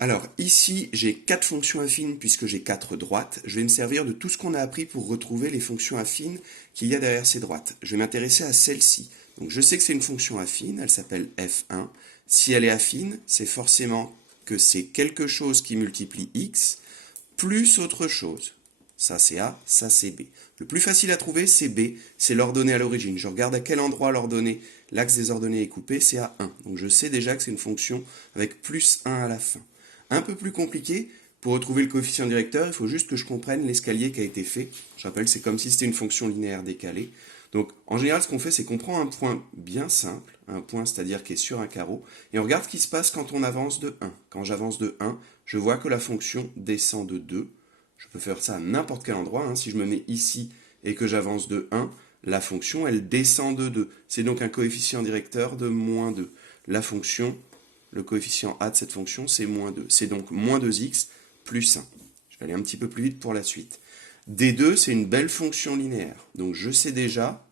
Alors ici, j'ai 4 fonctions affines puisque j'ai 4 droites. Je vais me servir de tout ce qu'on a appris pour retrouver les fonctions affines qu'il y a derrière ces droites. Je vais m'intéresser à celle-ci. Donc je sais que c'est une fonction affine, elle s'appelle f1. Si elle est affine, c'est forcément que c'est quelque chose qui multiplie x plus autre chose. Ça c'est A, ça c'est B. Le plus facile à trouver, c'est B, c'est l'ordonnée à l'origine. Je regarde à quel endroit l'ordonnée, l'axe des ordonnées est coupé, c'est à 1. Donc je sais déjà que c'est une fonction avec plus 1 à la fin. Un peu plus compliqué, pour retrouver le coefficient directeur, il faut juste que je comprenne l'escalier qui a été fait. Je rappelle, c'est comme si c'était une fonction linéaire décalée. Donc en général, ce qu'on fait, c'est qu'on prend un point bien simple, un point c'est-à-dire qui est sur un carreau, et on regarde ce qui se passe quand on avance de 1. Quand j'avance de 1, je vois que la fonction descend de 2. Je peux faire ça à n'importe quel endroit. Si je me mets ici et que j'avance de 1, la fonction, elle descend de 2. C'est donc un coefficient directeur de moins 2. La fonction, le coefficient a de cette fonction, c'est moins 2. C'est donc moins 2x plus 1. Je vais aller un petit peu plus vite pour la suite. D2, c'est une belle fonction linéaire. Donc je sais déjà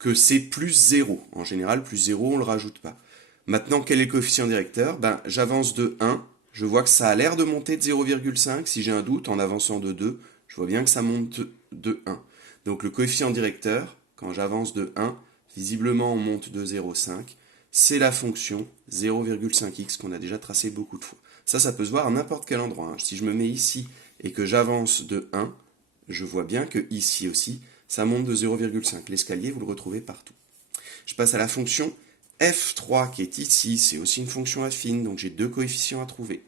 que c'est plus 0. En général, plus 0, on ne le rajoute pas. Maintenant, quel est le coefficient directeur? J'avance de 1, je vois que ça a l'air de monter de 0,5. Si j'ai un doute, en avançant de 2, je vois bien que ça monte de 1. Donc le coefficient directeur, quand j'avance de 1, visiblement on monte de 0,5. C'est la fonction 0,5x qu'on a déjà tracée beaucoup de fois. Ça peut se voir à n'importe quel endroit. Si je me mets ici et que j'avance de 1, je vois bien que ici aussi, ça monte de 0,5. L'escalier, vous le retrouvez partout. Je passe à la fonction f3 qui est ici. C'est aussi une fonction affine, donc j'ai deux coefficients à trouver.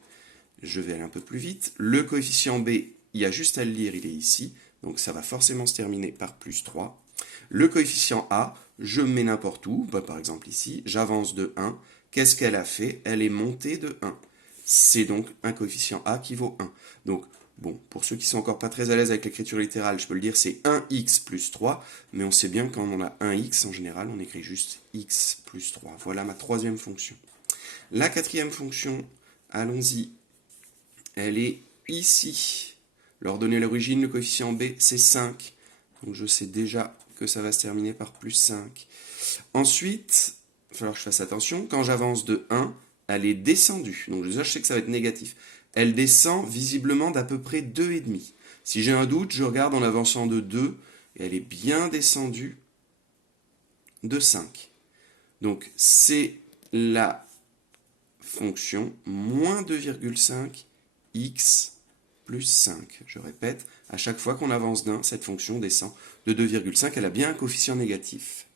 Je vais aller un peu plus vite. Le coefficient b, il y a juste à le lire, il est ici. Donc ça va forcément se terminer par plus 3. Le coefficient a, je me mets n'importe où. Par exemple ici, j'avance de 1. Qu'est-ce qu'elle a fait? Elle est montée de 1. C'est donc un coefficient a qui vaut 1. Donc, bon, pour ceux qui sont encore pas très à l'aise avec l'écriture littérale, je peux le dire, c'est 1x plus 3, mais on sait bien que quand on a 1x, en général, on écrit juste x plus 3. Voilà ma troisième fonction. La quatrième fonction, allons-y, elle est ici. L'ordonnée à l'origine, le coefficient b, c'est 5. Donc je sais déjà que ça va se terminer par plus 5. Ensuite, il va falloir que je fasse attention, quand j'avance de 1, elle est descendue. Donc je sais que ça va être négatif. Elle descend visiblement d'à peu près 2,5. Si j'ai un doute, je regarde en avançant de 2, et elle est bien descendue de 5. Donc c'est la fonction moins 2,5 x plus 5. Je répète, à chaque fois qu'on avance d'un, cette fonction descend de 2,5. Elle a bien un coefficient négatif.